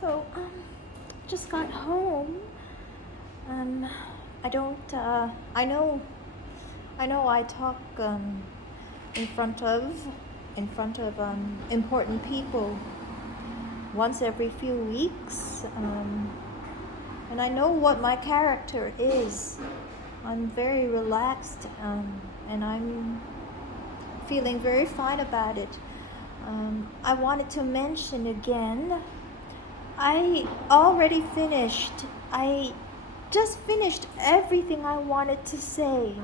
So, just got home. I don't, I know I talk, in front of, important people once every few weeks. And I know what my character is. I'm very relaxed, and I'm feeling very fine about it. I wanted to mention again, I already finished. I just finished everything I wanted to say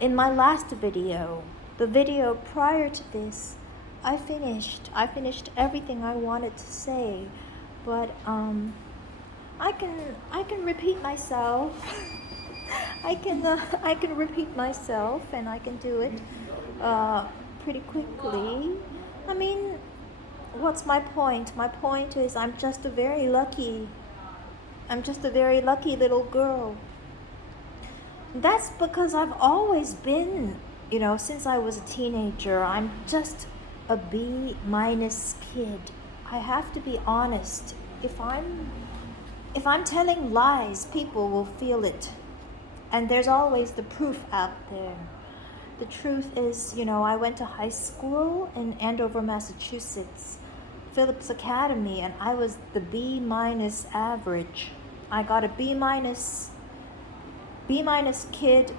in my last video. The video prior to this, I finished everything I wanted to say, but I can repeat myself. I can repeat myself, and I can do it pretty quickly. I mean, what's my point? My point is I'm just a very lucky little girl. That's because I've always been, since I was a teenager, I'm just a B- kid. I have to be honest. If I'm telling lies, people will feel it. And there's always the proof out there. The truth is, I went to high school in Andover, Massachusetts, Phillips Academy, and I was the B- average. I got a B- kid.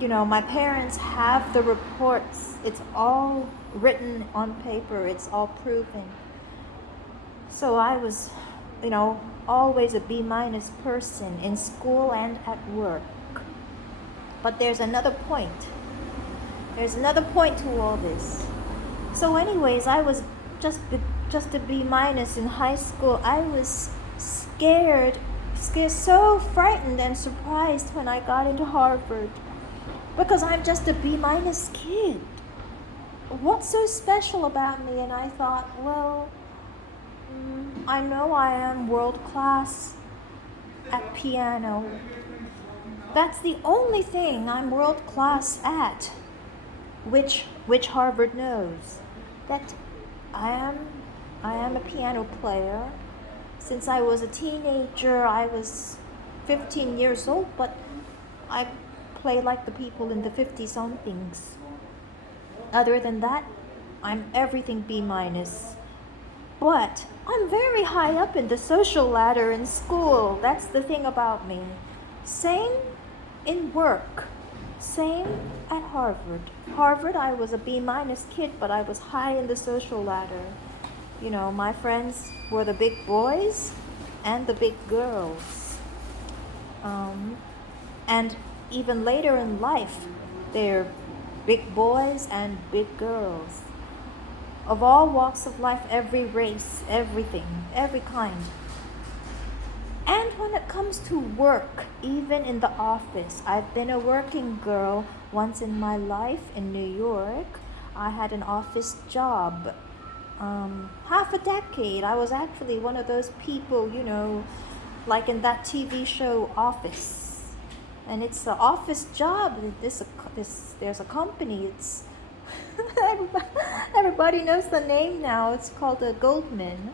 My parents have the reports. It's all written on paper. It's all proven. So I was, always a B- person in school and at work. But there's another point. There's another point to all this. So anyways, I was just a B- in high school. I was scared, so frightened and surprised when I got into Harvard, because I'm just a B- kid. What's so special about me? And I thought, well, I know I am world class at piano. That's the only thing I'm world class at, which Harvard knows. That I am a piano player. Since I was a teenager, I was 15 years old, but I play like the people in the 50-somethings. Other than that, I'm everything B-. But I'm very high up in the social ladder in school. That's the thing about me. Same in work. Same at Harvard. Harvard, I was a B- kid, but I was high in the social ladder. My friends were the big boys and the big girls. And even later in life, they're big boys and big girls. Of all walks of life, every race, everything, every kind. And when it comes to work, even in the office, I've been a working girl once in my life in New York. I had an office job. Half a decade. I was actually one of those people, like in that TV show Office. And it's an office job. There's a company. It's everybody knows the name now. It's called Goldman.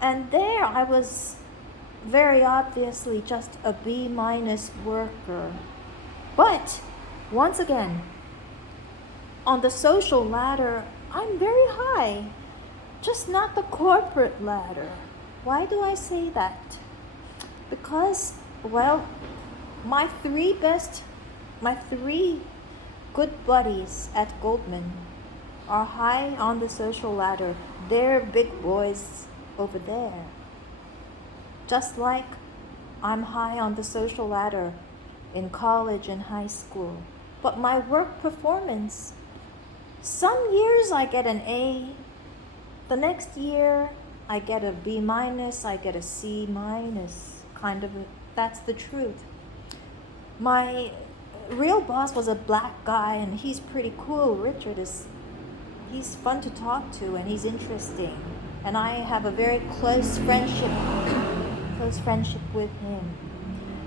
And there I was very obviously just a B- worker. But once again, on the social ladder, I'm very high, just not the corporate ladder. Why do I say that? Because, well, my three good buddies at Goldman are high on the social ladder. They're big boys over there. Just like I'm high on the social ladder in college and high school. But my work performance, some years I get an A. The next year I get a B-, I get a C-, that's the truth. My real boss was a black guy, and he's pretty cool. Richard he's fun to talk to, and he's interesting. And I have a very close friendship with him.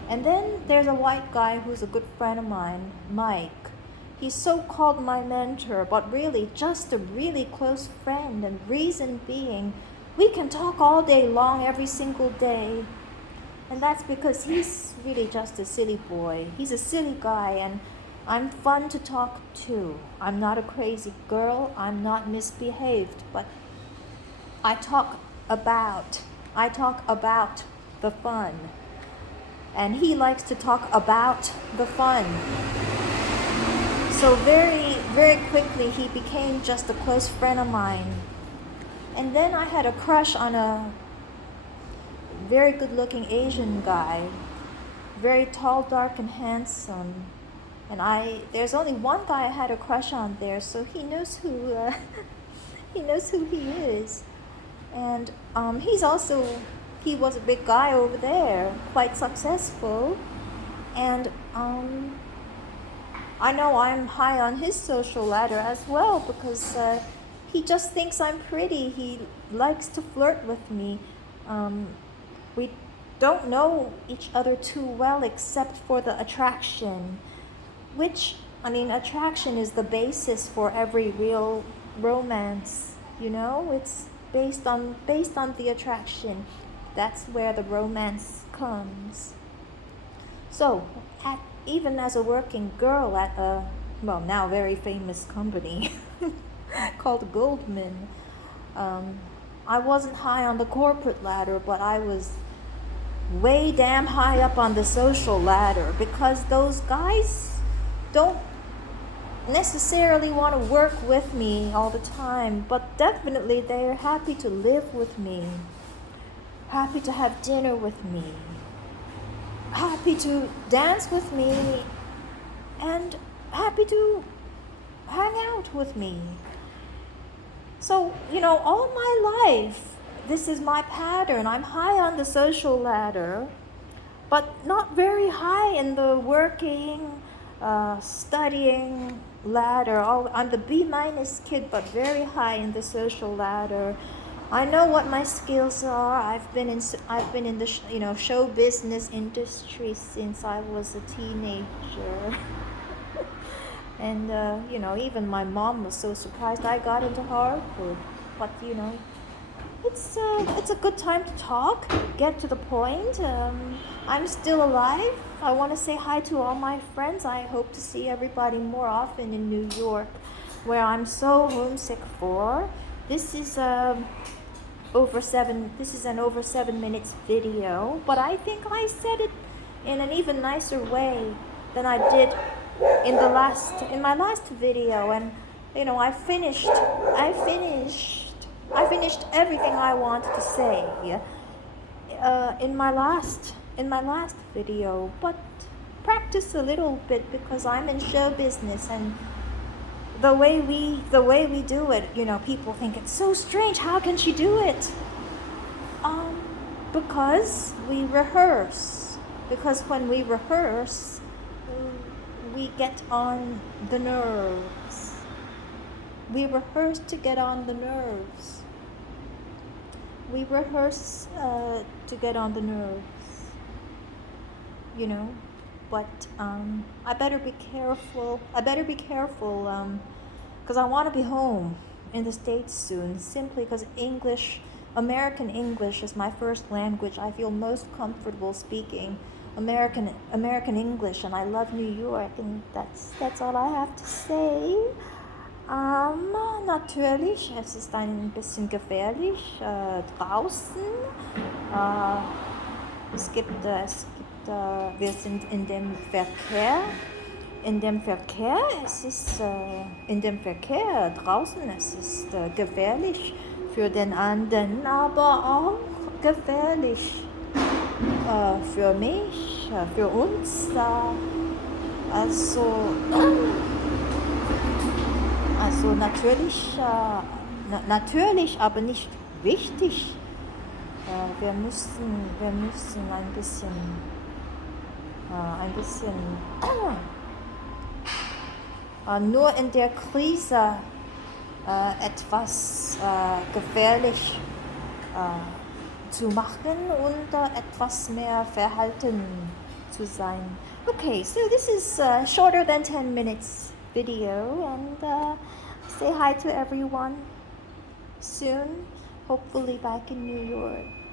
And then there's a white guy who's a good friend of mine, Mike. He's so-called my mentor, but really just a really close friend. And reason being, We can talk all day long, every single day. And that's because he's really just a silly boy. He's a silly guy, and I'm fun to talk to. I'm not a crazy girl. I'm not misbehaved, but I talk about the fun. And he likes to talk about the fun. So very, very quickly he became just a close friend of mine. And then I had a crush on a very good-looking Asian guy, very tall, dark, and handsome. And there's only one guy I had a crush on there, so he knows who he is. And he was a big guy over there, quite successful. And I know I'm high on his social ladder as well, because he just thinks I'm pretty. He likes to flirt with me. We don't know each other too well except for the attraction, attraction is the basis for every real romance, It's based on the attraction. That's where the romance comes. So, even as a working girl at a, now very famous company called Goldman, I wasn't high on the corporate ladder, but I was way damn high up on the social ladder, because those guys don't necessarily want to work with me all the time, but definitely they're happy to live with me, happy to have dinner with me, happy to dance with me, and happy to hang out with me. So, all my life, this is my pattern. I'm high on the social ladder, but not very high in the working, studying ladder. I'm the B- kid, but very high in the social ladder. I know what my skills are. I've been in the show business industry since I was a teenager. And even my mom was so surprised I got into Harvard. But it's a good time to talk, get to the point. I'm still alive. I want to say hi to all my friends. I hope to see everybody more often in New York, where I'm so homesick for. This is an over 7 minutes video, but I think I said it in an even nicer way than I did in my last video. And I finished everything I wanted to say in my last video, but practice a little bit, because I'm in show business, and the way we do it, people think it's so strange. How can she do it? Because we rehearse. Because when we rehearse, we get on the nerves. We rehearse to get on the nerves. We rehearse to get on the nerves. But I better be careful. Because I want to be home in the States soon, simply because American English is my first language. I feel most comfortable speaking American English, and I love New York, and that's all I have to say. Natürlich, es ist ein bisschen gefährlich draußen. Wir sind in dem Verkehr. In dem Verkehr draußen, es ist gefährlich für den anderen, aber auch gefährlich für mich, für uns. Also natürlich, aber nicht wichtig. Wir müssen ein bisschen nur in der Krise etwas gefährlich zu machen und etwas mehr verhalten zu sein. Okay, so this is shorter than 10 minutes video, and say hi to everyone soon. hopefully back in New York.